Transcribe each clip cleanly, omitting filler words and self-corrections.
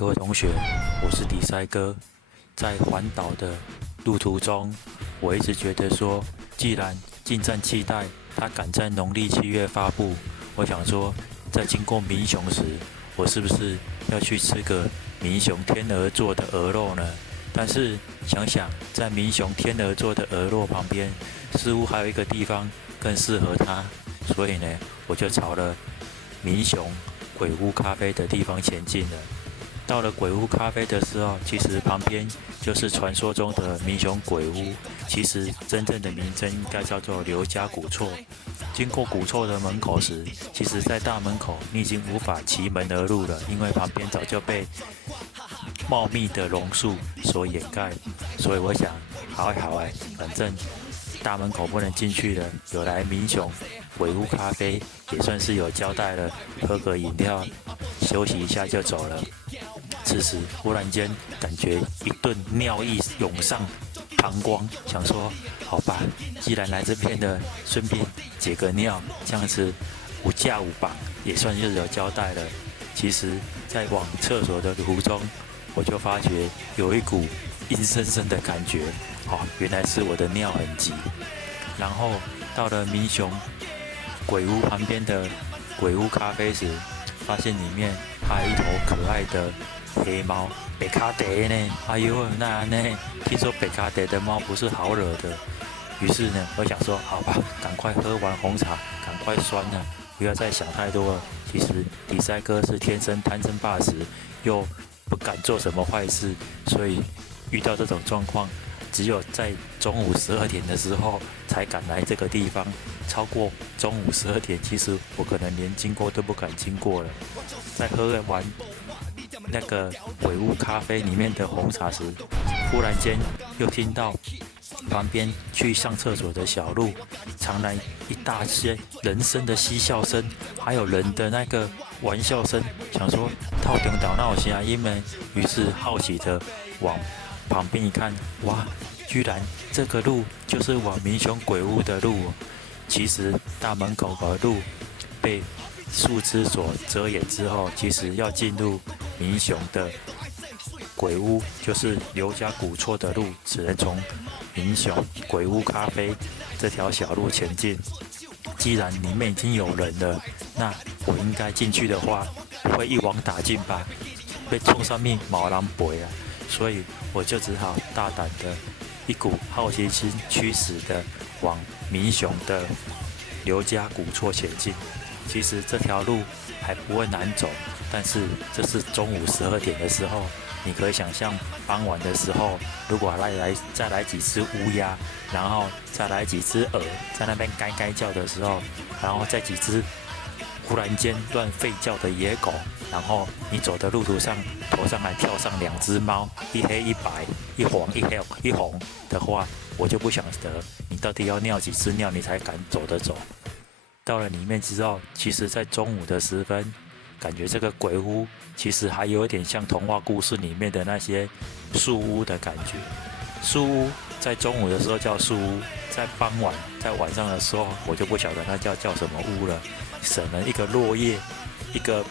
各位同学，我是迪塞哥。在环岛的路途中，我一直觉得说，既然进站期待它赶在农历7月发布，我想说，在经过民雄时，我是不是要去吃个民雄天鹅做的鹅肉呢？但是想想，在民雄天鹅做的鹅肉旁边，似乎还有一个地方更适合它，所以呢，我就朝了民雄鬼屋咖啡的地方前进了。到了鬼屋咖啡的时候，其实旁边就是传说中的民雄鬼屋，其实真正的名称应该叫做刘家古厝。经过古厝的门口时，其实在大门口你已经无法骑门而入了，因为旁边早就被茂密的榕树所掩盖。所以我想，好哎，反正大门口不能进去了，有来民雄鬼屋咖啡也算是有交代了，喝个饮料休息一下就走了。此时忽然间感觉一顿尿意涌上膀胱，想说好吧，既然来这边了，顺便解个尿，这样子无价无绑，也算是有交代了。其实在往厕所的途中，我就发觉有一股阴森森的感觉，原来是我的尿痕迹。然后到了民雄鬼屋旁边的鬼屋咖啡时，发现里面还有一头可爱的黑猫北卡德呢。哎呦，那听说北卡德的猫不是好惹的。于是呢，我想说，好吧，赶快喝完红茶，赶快酸了，不要再想太多了。其实迪塞哥是天生贪生怕死，又不敢做什么坏事，所以遇到这种状况，只有在中午12点的时候才敢来这个地方。超过中午12点，其实我可能连经过都不敢经过了。在喝完那个鬼屋咖啡里面的红茶时，忽然间又听到旁边去上厕所的小路传来一大些人声的嬉笑声，还有人的那个玩笑声，想说到底到那有声音呢？于是好奇的往旁边一看，哇，居然这个路就是往民雄鬼屋的路哦。其实大门口的路被树枝所遮掩之后，其实要进入民雄的鬼屋，就是刘家古厝的路，只能从民雄鬼屋咖啡这条小路前进。既然里面已经有人了，那我应该进去的话，不会一网打尽吧？被冲上面毛狼背啊！所以我就只好大胆的一股好奇心驱使的往民雄的刘家古厝前进。其实这条路还不会难走，但是这是中午12点的时候，你可以想象傍晚的时候，如果再来几只乌鸦，然后再来几只鹅在那边该该叫的时候，然后再几只忽然间乱吠叫的野狗，然后你走的路途上头上还跳上2只猫，一黑一白，一黄一黑一红的话，我就不晓得你到底要尿几次尿你才敢走得走。到了里面之后，其实在中午的时分，感觉这个鬼屋其实还有点像童话故事里面的那些树屋的感觉。树屋在中午的时候叫树屋，在傍晚在晚上的时候，我就不晓得那叫什么屋了。省了一个落叶，一个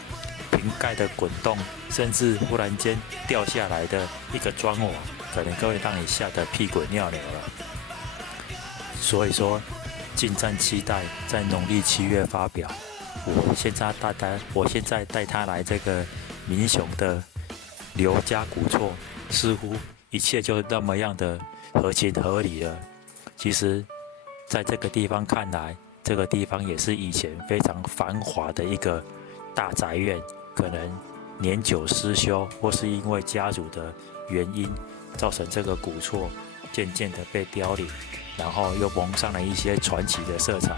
瓶盖的滚动，甚至忽然间掉下来的一个砖瓦，可能会让你吓得屁滚尿流了。所以说，进站期待在农历7月发表。我现在带他来这个民雄的刘家古厝，似乎一切就那么样的合情合理了。其实，在这个地方看来，这个地方也是以前非常繁华的一个大宅院，可能年久失修，或是因为家族的原因，造成这个古厝渐渐的被凋零，然后又蒙上了一些传奇的色彩。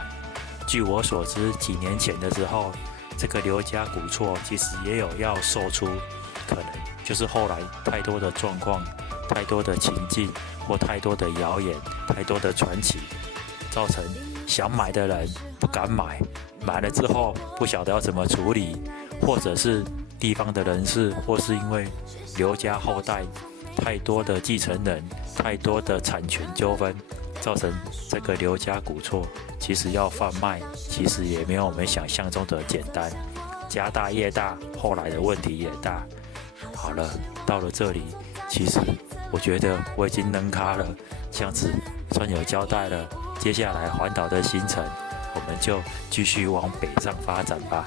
据我所知，几年前的时候，这个刘家古厝其实也有要售出，可能就是后来太多的状况、太多的情境或太多的谣言、太多的传奇，造成想买的人不敢买，买了之后不晓得要怎么处理，或者是地方的人士，或是因为刘家后代太多的继承人、太多的产权纠纷，造成这个刘家古厝其实要贩卖，其实也没有我们想象中的简单，家大业大，后来的问题也大。好了，到了这里，其实我觉得我已经能咖了，这样子算有交代了。接下来环岛的行程，我们就继续往北上发展吧。